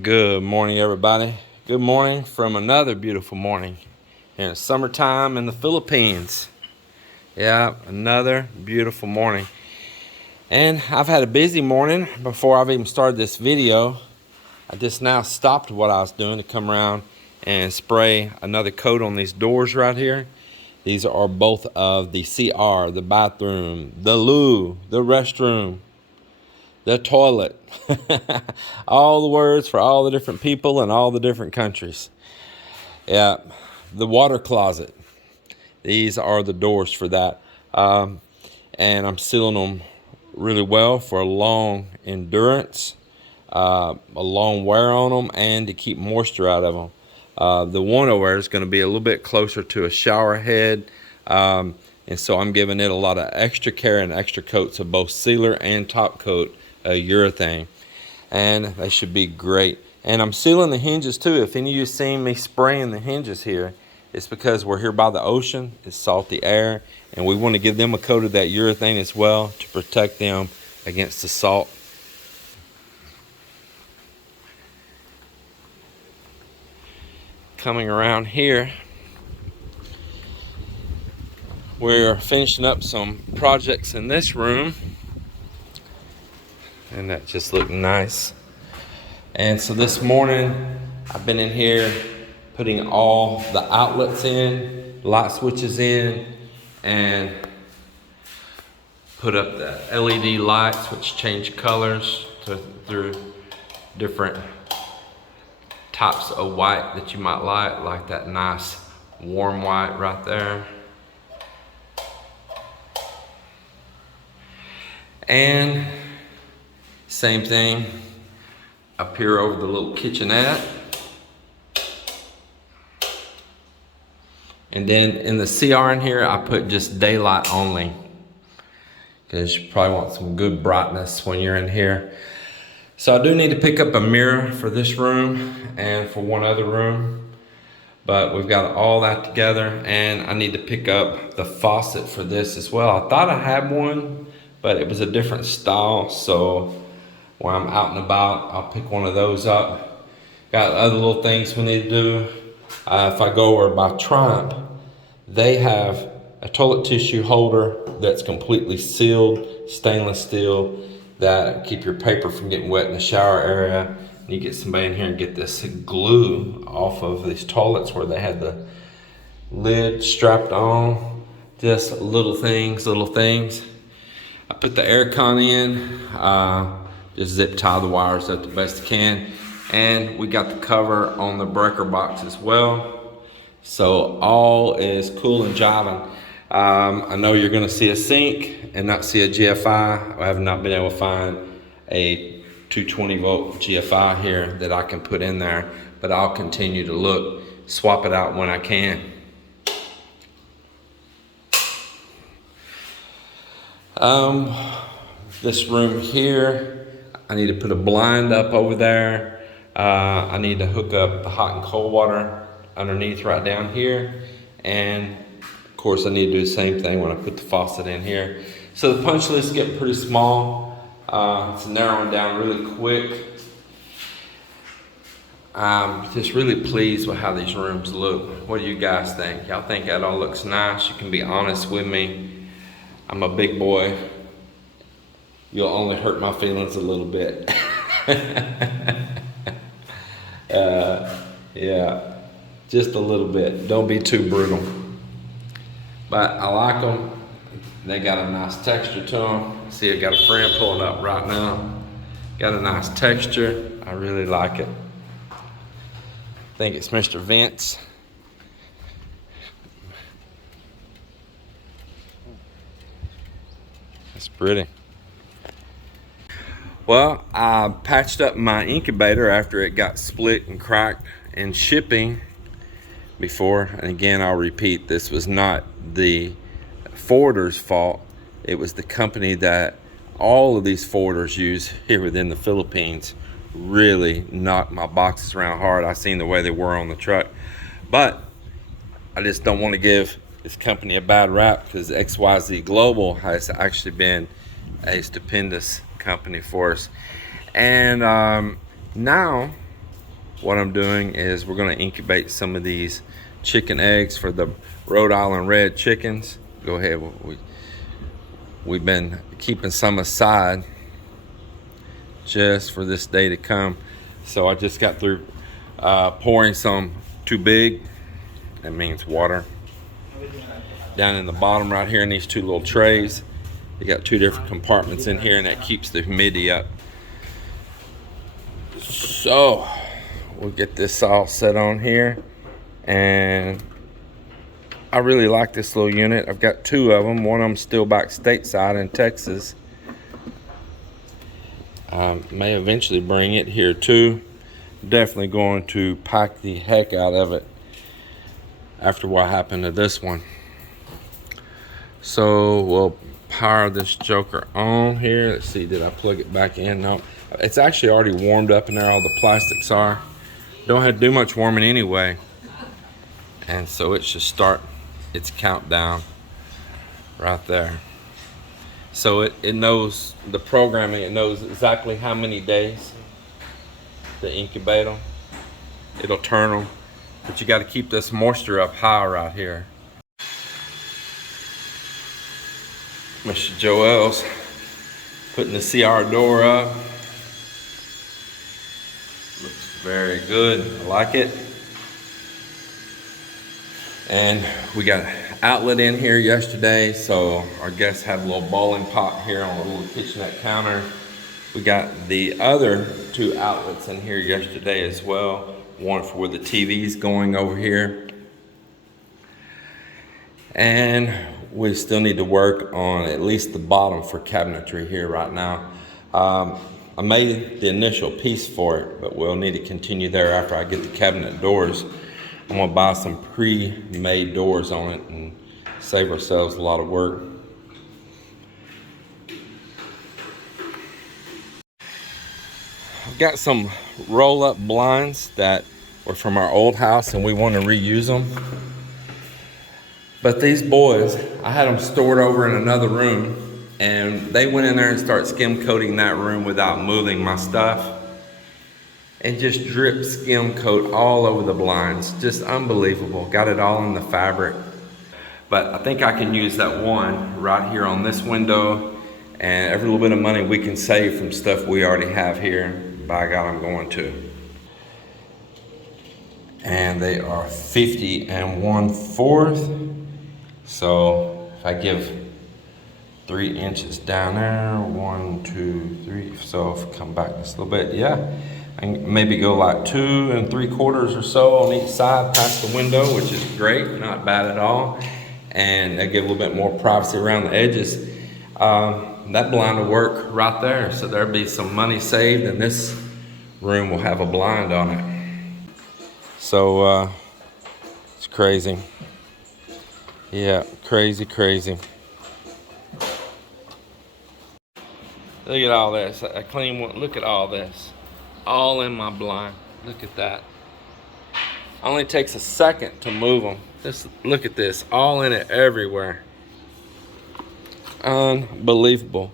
Good morning, everybody. Good morning from another beautiful morning in summertime in the Philippines. Yeah, another beautiful morning. And I've had a busy morning before I've even started this video. I just now stopped what I was doing to come around and spray another coat on these doors right here. These are both of the CR, the bathroom, the loo, the restroom, the toilet. All the words for all the different people and all the different countries. Yeah, the water closet. These are the doors for that. And I'm sealing them really well for a long endurance, a long wear on them, and to keep moisture out of them. The one over is going to be a little bit closer to a shower head. And so I'm giving it a lot of extra care and extra coats of both sealer and top coat urethane, and they should be great. And I'm sealing the hinges too. If any of you seen me spraying the hinges here, it's because we're here by the ocean. It's salty air, and we want to give them a coat of that urethane as well to protect them against the salt. Coming around here, we're finishing up some projects in this room, and that just looked nice. And so this morning I've been in here putting all the outlets in, light switches in, and put up the LED lights which change colors through different types of white that you might like that nice warm white right there. And same thing up here over the little kitchenette. And then in the CR in here, I put just daylight only, because you probably want some good brightness when you're in here. So I do need to pick up a mirror for this room and for one other room, but we've got all that together, and I need to pick up the faucet for this as well. I thought I had one, but it was a different style, so when I'm out and about, I'll pick one of those up. Got other little things we need to do. If I go over by Triumph, they have a toilet tissue holder that's completely sealed, stainless steel, that keep your paper from getting wet in the shower area. And you get somebody in here and get this glue off of these toilets where they had the lid strapped on. Just little things. I put the air con in, just zip tie the wires up the best I can. And we got the cover on the breaker box as well. So all is cool and jiving. I know you're gonna see a sink and not see a GFI. I have not been able to find a 220 volt GFI here that I can put in there, but I'll continue to look, swap it out when I can. This room here, I need to put a blind up over there. I need to hook up the hot and cold water underneath right down here. And of course I need to do the same thing when I put the faucet in here. So the punch list is getting pretty small. It's narrowing down really quick. I'm just really pleased with how these rooms look. What do you guys think? Y'all think that all looks nice? You can be honest with me. I'm a big boy. You'll only hurt my feelings a little bit. Yeah, just a little bit. Don't be too brutal. But I like them. They got a nice texture to them. See, I got a friend pulling up right now. Got a nice texture. I really like it. I think it's Mr. Vince. That's pretty. Well, I patched up my incubator after it got split and cracked in shipping before. And again, I'll repeat, this was not the forwarder's fault. It was the company that all of these forwarders use here within the Philippines. Really knocked my boxes around hard. I seen the way they were on the truck. But I just don't want to give this company a bad rap, because XYZ Global has actually been a stupendous company for us. And now what I'm doing is we're gonna incubate some of these chicken eggs for the Rhode Island red chickens. Go ahead, we've been keeping some aside just for this day to come. So I just got through pouring some too big, that means water, down in the bottom right here in these two little trays. You got two different compartments in here, and that keeps the humidity up. So we'll get this all set on here, and I really like this little unit. I've got two of them. One of them still back stateside in Texas. May eventually bring it here too. Definitely going to pack the heck out of it after what happened to this one. So we'll power this joker on here. Let's see, did I plug it back in? No, it's actually already warmed up in there. All the plastics are. Don't have to do much warming anyway. And so it should start its countdown right there. So it knows the programming. It knows exactly how many days to incubate them. It'll turn them, but you got to keep this moisture up high right here. Mr. Joel's putting the CR door up. Looks very good. I like it. And we got an outlet in here yesterday, so our guests have a little bowling pot here on a little kitchenette counter. We got the other two outlets in here yesterday as well. One for where the TV's going over here. And we still need to work on at least the bottom for cabinetry here right now. I made the initial piece for it, but we'll need to continue there after I get the cabinet doors. I'm gonna buy some pre-made doors on it and save ourselves a lot of work. I've got some roll-up blinds that were from our old house and we want to reuse them. But these boys, I had them stored over in another room, and they went in there and started skim coating that room without moving my stuff. And just dripped skim coat all over the blinds. Just unbelievable. Got it all in the fabric. But I think I can use that one right here on this window, and every little bit of money we can save from stuff we already have here, by God, I'm going to. And they are 50 1/4. So if I give 3 inches down there, 1, 2, 3. So if I come back just a little bit, yeah. And maybe go like 2 3/4 or so on each side past the window, which is great, not bad at all. And I give a little bit more privacy around the edges. That blind will work right there. So there'll be some money saved, and this room will have a blind on it. So it's crazy. Yeah, crazy, crazy. Look at all this. A clean one. Look at all this. All in my blind. Look at that. Only takes a second to move them. Just look at this. All in it everywhere. Unbelievable.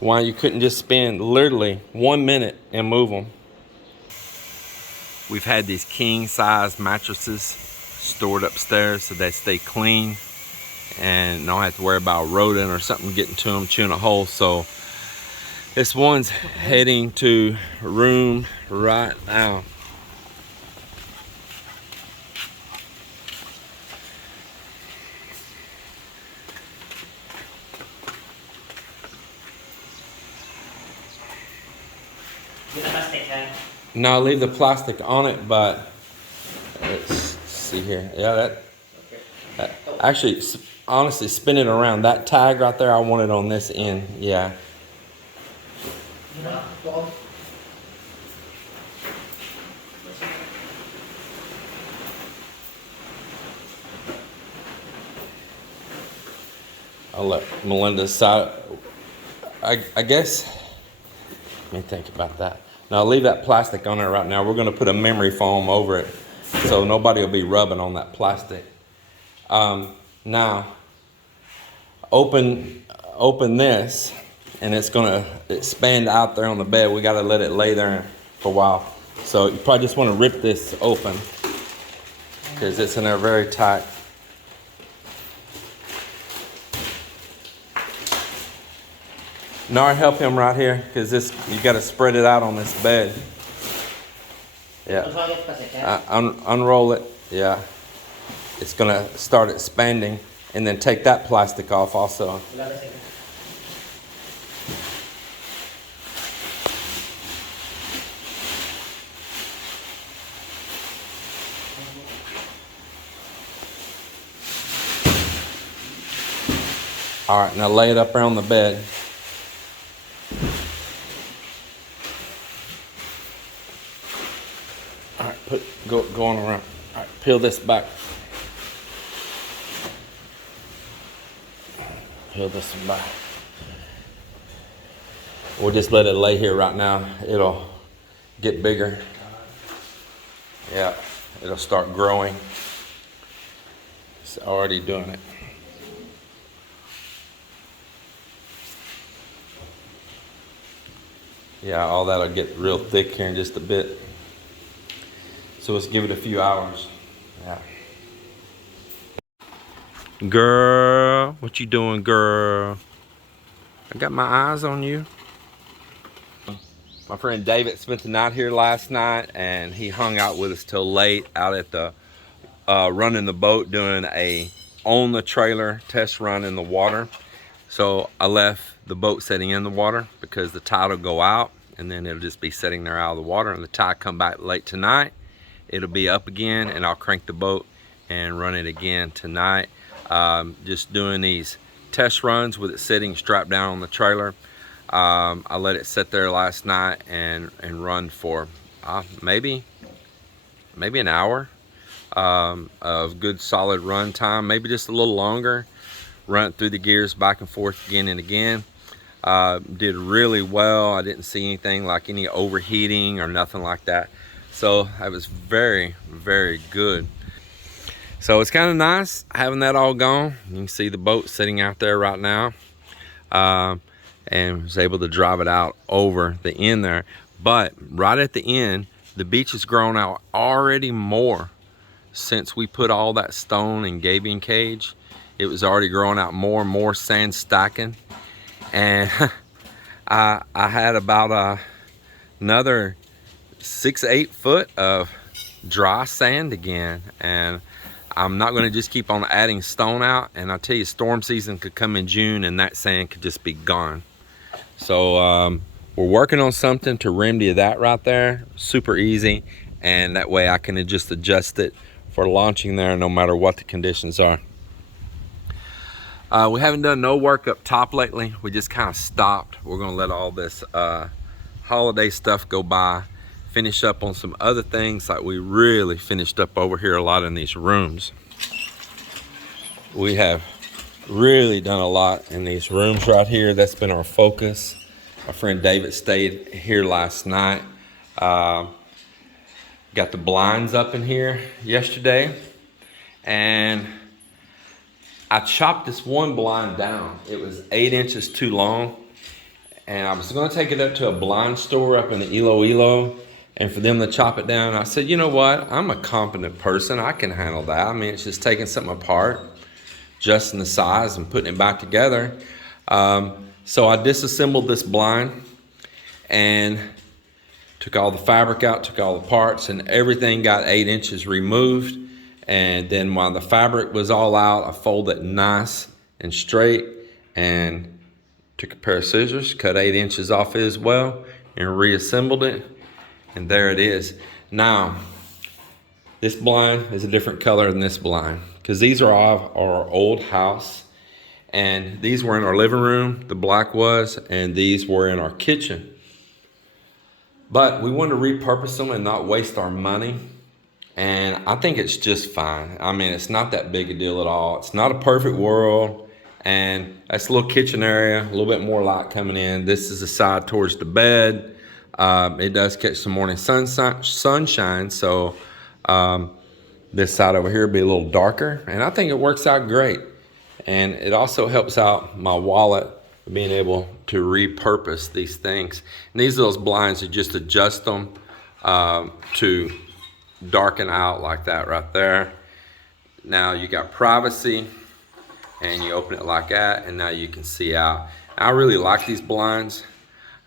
Why you couldn't just spend literally 1 minute and move them. We've had these king size mattresses stored upstairs so they stay clean and don't have to worry about rodent or something getting to them, chewing a hole. So this one's heading to room right now. No, leave the plastic on it, but let's see here. Yeah, that actually, honestly, spin it around. That tag right there, I want it on this end. Yeah. I'll let Melinda decide. I guess, let me think about that. Now leave that plastic on there right now. We're gonna put a memory foam over it so nobody will be rubbing on that plastic. Now, open this, and it's gonna expand out there on the bed. We gotta let it lay there for a while. So you probably just want to rip this open because it's in there very tight. Nar, help him right here because this, you got to spread it out on this bed. Yeah. Unroll it. Yeah. It's gonna start expanding, and then take that plastic off also. All right, now lay it up around the bed. All right, go on around. All right, peel this back. Peel this back. We'll just let it lay here right now. It'll get bigger. Yeah, it'll start growing. It's already doing it. Yeah, all that'll get real thick here in just a bit. So let's give it a few hours. Yeah. Girl, what you doing, girl? I got my eyes on you. My friend David spent the night here last night, and he hung out with us till late out at the running the boat, doing a on the trailer test run in the water. So I left the boat sitting in the water because the tide will go out, and then it'll just be sitting there out of the water, and the tide come back late tonight. It'll be up again, and I'll crank the boat and run it again tonight. Just doing these test runs with it sitting strapped down on the trailer. I let it sit there last night and run for maybe an hour of good solid run time, maybe just a little longer. Run it through the gears back and forth again and again. Did really well. I didn't see anything like any overheating or nothing like that. So that was very, very good. So it's kind of nice having that all gone. You can see the boat sitting out there right now. And was able to drive it out over the end there. But right at the end, the beach has grown out already more since we put all that stone and gabion cage. It was already growing out more and more, sand stacking. And I had about another 6-8 foot of dry sand again. And I'm not gonna just keep on adding stone out. And I tell you, storm season could come in June and that sand could just be gone. So we're working on something to remedy that right there. Super easy. And that way I can just adjust it for launching there no matter what the conditions are. We haven't done no work up top lately. We just kind of stopped. We're gonna let all this holiday stuff go by, finish up on some other things like we really finished up over here a lot in these rooms. We have really done a lot in these rooms right here. That's been our focus. My friend David stayed here last night. Got the blinds up in here yesterday, and I chopped this one blind down. It was 8 inches too long, and I was gonna take it up to a blind store up in the Iloilo and for them to chop it down. I said, you know what? I'm a competent person. I can handle that. I mean, it's just taking something apart, adjusting the size and putting it back together. So I disassembled this blind and took all the fabric out, took all the parts, and everything got 8 inches removed. And then while the fabric was all out, I folded it nice and straight and took a pair of scissors, cut 8 inches off it as well, and reassembled it. And there it is. Now, this blind is a different color than this blind because these are of our old house, and these were in our living room, the black was, and these were in our kitchen. But we wanted to repurpose them and not waste our money. And I think it's just fine. I mean, it's not that big a deal at all. It's not a perfect world. And that's a little kitchen area, a little bit more light coming in. This is the side towards the bed. It does catch some morning sunshine. So this side over here will be a little darker. And I think it works out great. And it also helps out my wallet being able to repurpose these things. And these are those blinds, you just adjust them to darken out like that right there. Now you got privacy, and you open it like that, and now you can see out. I really like these blinds.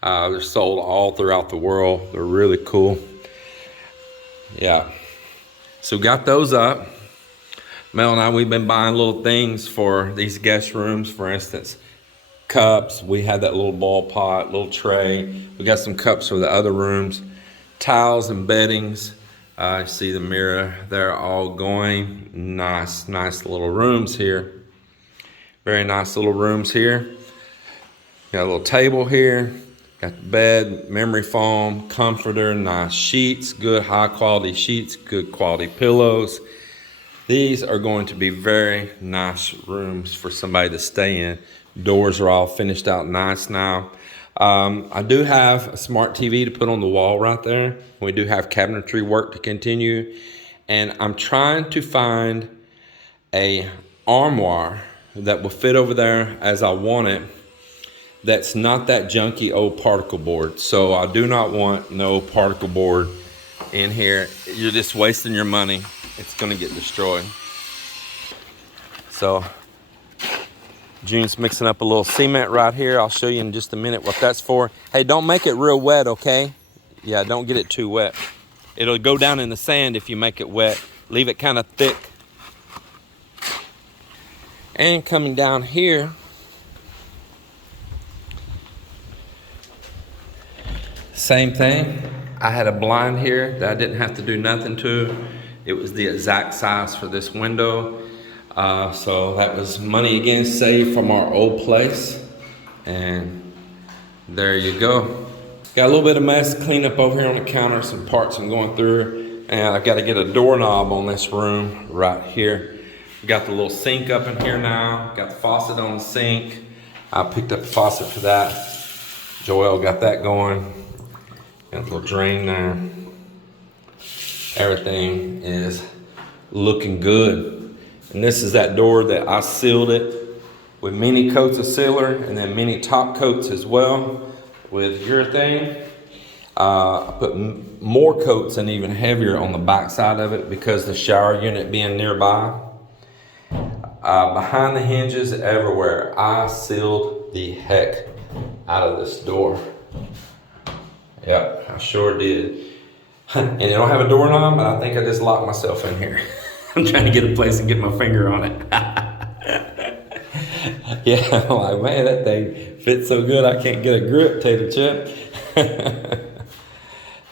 They're sold all throughout the world. They're really cool. Yeah, so got those up. Mel and I, we've been buying little things for these guest rooms. For instance, cups. We had that little ball pot, little tray. We got some cups for the other rooms. Towels and beddings. See the mirror, they're all going. Nice little rooms here. Very nice little rooms here. Got a little table here. Got the bed, memory foam, comforter, nice sheets, good high quality sheets, good quality pillows. These are going to be very nice rooms for somebody to stay in. Doors are all finished out nice now. I do have a smart TV to put on the wall right there. We do have cabinetry work to continue. And I'm trying to find a armoire that will fit over there as I want it. That's not that junky old particle board. So I do not want no particle board in here. You're just wasting your money. It's gonna get destroyed. So June's mixing up a little cement right here. I'll show you in just a minute what that's for. Hey, don't make it real wet, okay? Yeah, don't get it too wet. It'll go down in the sand if you make it wet. Leave it kind of thick. And coming down here, same thing. I had a blind here that I didn't have to do nothing to. It was the exact size for this window. So that was money again saved from our old place. And there you go. Got a little bit of mess clean up over here on the counter, some parts I'm going through. And I've got to get a doorknob on this room right here. Got the little sink up in here now. Got the faucet on the sink. I picked up the faucet for that. Joel got that going. Got a little drain there. Everything is looking good. And this is that door that I sealed it with many coats of sealer and then many top coats as well with urethane. I put more coats and even heavier on the back side of it because the shower unit being nearby. Behind the hinges everywhere, I sealed the heck out of this door. Yep, I sure did. And it don't have a doorknob, but I think I just locked myself in here. I'm trying to get a place and get my finger on it. Yeah, I'm like, man, that thing fits so good I can't get a grip, Tater Chip.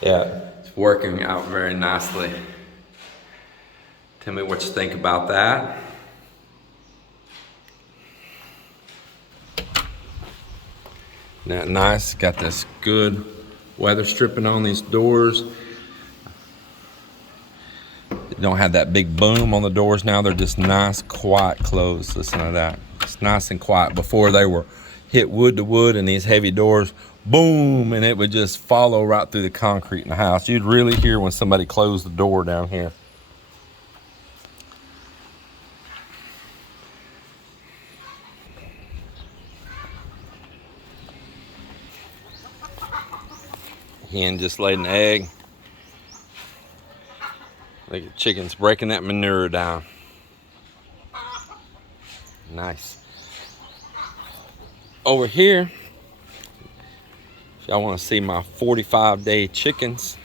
Yeah, it's working out very nicely. Tell me what you think about that. Isn't that nice? Got this good weather stripping on these doors. They don't have that big boom on the doors now. They're just nice, quiet closed. Listen to that. It's nice and quiet. Before they were hit wood to wood and these heavy doors, boom, and it would just follow right through the concrete in the house. You'd really hear when somebody closed the door down here. Hen just laid an egg. Look at chickens breaking that manure down. Nice. Over here, if y'all want to see my 45-day chickens,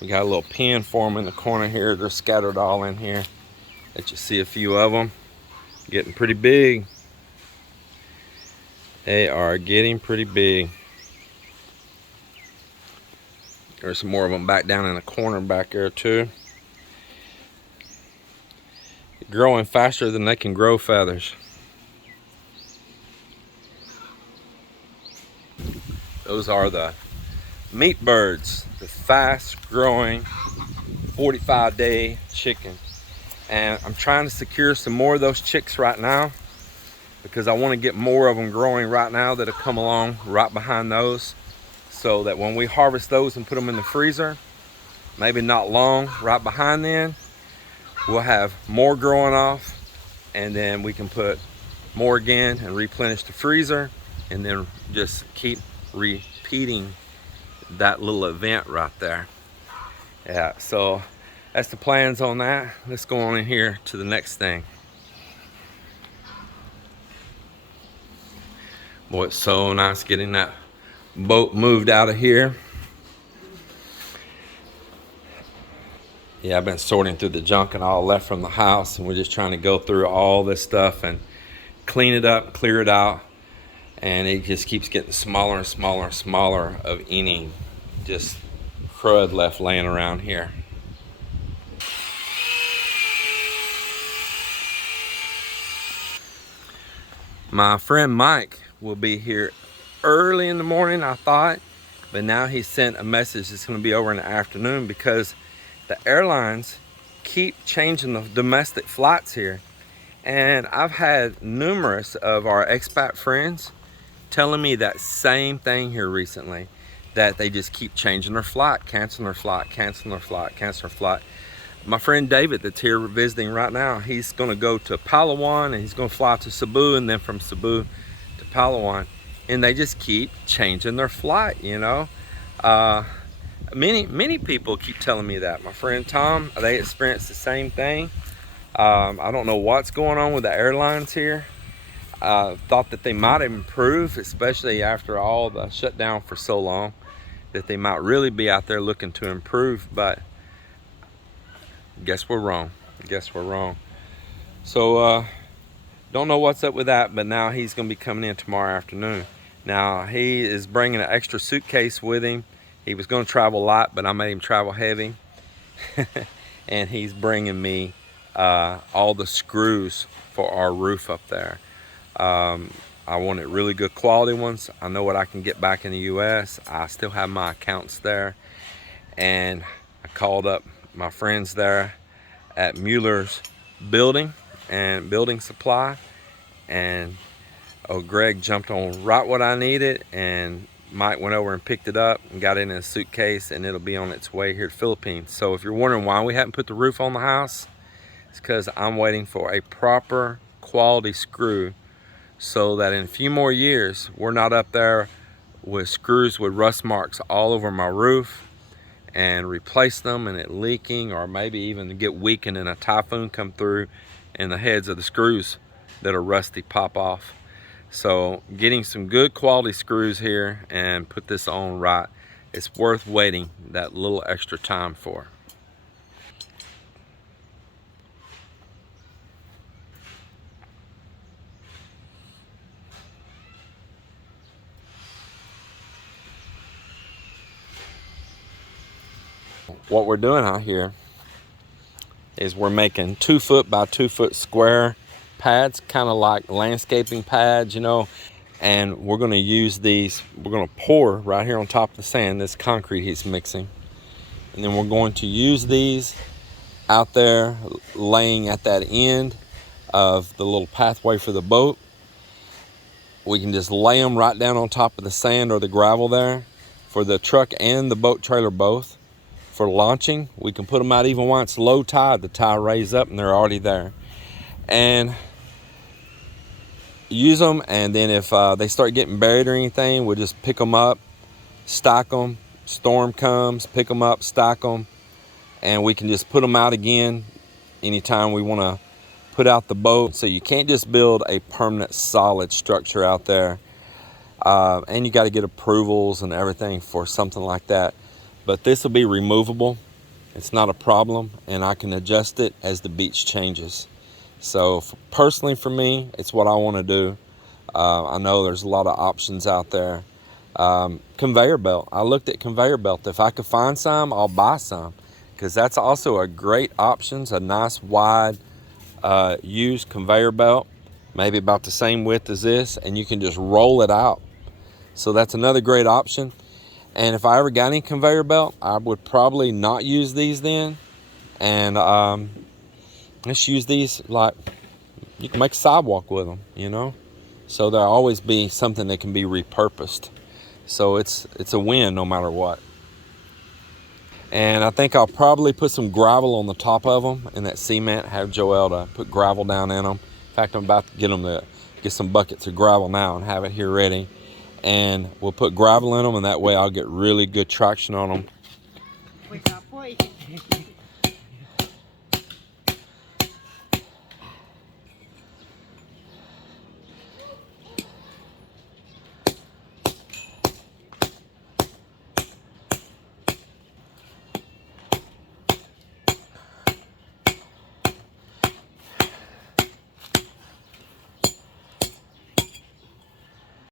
we got a little pen for them in the corner here. They're scattered all in here. Let you see a few of them. Getting pretty big. They are getting pretty big. There's some more of them back down in the corner back there too. Growing faster than they can grow feathers. Those are the meat birds, the fast growing 45-day chicken. And I'm trying to secure some more of those chicks right now because I want to get more of them growing right now that'll come along right behind those, so that when we harvest those and put them in the freezer, maybe not long right behind then, we'll have more growing off, and then we can put more again and replenish the freezer, and then just keep repeating that little event right there. Yeah, so that's the plans on that. Let's go on in here to the next thing. Boy, it's so nice getting that boat moved out of here. Yeah, I've been sorting through the junk and all left from the house, and we're just trying to go through all this stuff and clean it up, clear it out, and it just keeps getting smaller and smaller and smaller of any just crud left laying around here. My friend Mike will be here early in the morning, I thought, but now he sent a message it's going to be over in the afternoon because the airlines keep changing the domestic flights here. And I've had numerous of our expat friends telling me that same thing here recently, that they just keep changing their flight, canceling their flight, canceling their flight, canceling their flight. My friend David that's here visiting right now, he's going to go to Palawan and he's going to fly to Cebu, and then from Cebu to Palawan, and they just keep changing their flight, you know. Many people keep telling me that. My friend Tom, they experienced the same thing. I don't know what's going on with the airlines here. Thought that they might improve, especially after all the shutdown for so long, that they might really be out there looking to improve, but guess we're wrong. Guess we're wrong. So don't know what's up with that, but now he's going to be coming in tomorrow afternoon. Now he is bringing an extra suitcase with him. He was going to travel light, but I made him travel heavy. And he's bringing me all the screws for our roof up there. I wanted really good quality ones. I know what I can get back in the US. I still have my accounts there, and I called up my friends there at Mueller's building and building supply, and Greg jumped on right what I needed, and Mike went over and picked it up and got it in a suitcase, and it'll be on its way here to Philippines. So if you're wondering why we haven't put the roof on the house, it's because I'm waiting for a proper quality screw, so that in a few more years we're not up there with screws with rust marks all over my roof and replace them and it leaking, or maybe even get weakened and a typhoon come through and the heads of the screws that are rusty pop off. So getting some good quality screws here and put this on right, it's worth waiting that little extra time for. What we're doing out here is we're making 2 foot by 2 foot square pads, kind of like landscaping pads, you know, and we're going to use these. We're going to pour right here on top of the sand, this concrete he's mixing, and then we're going to use these out there laying at that end of the little pathway for the boat. We can just lay them right down on top of the sand or the gravel there for the truck and the boat trailer both. For launching, we can put them out even while it's low tide. The tide raise up and they're already there. And use them, and then if they start getting buried or anything, we'll just pick them up, stack them. Storm comes, pick them up, stack them, and we can just put them out again anytime we want to put out the boat. So you can't just build a permanent solid structure out there, and you got to get approvals and everything for something like that. But this will be removable. It's not a problem, and I can adjust it as the beach changes. So personally for me, it's what I want to do. I know there's a lot of options out there. Conveyor belt. I looked at conveyor belt. If I could find some, I'll buy some, because that's also a great option. A nice wide used conveyor belt, maybe about the same width as this, and you can just roll it out. So that's another great option. And if I ever got any conveyor belt, I would probably not use these then. And let's use these, like, you can make a sidewalk with them, you know. So there'll always be something that can be repurposed. So it's a win no matter what. And I think I'll probably put some gravel on the top of them and that cement, have Joel to put gravel down in them. In fact, I'm about to get them to get some buckets of gravel now and have it here ready. and we'll put gravel in them, and that way I'll get really good traction on them.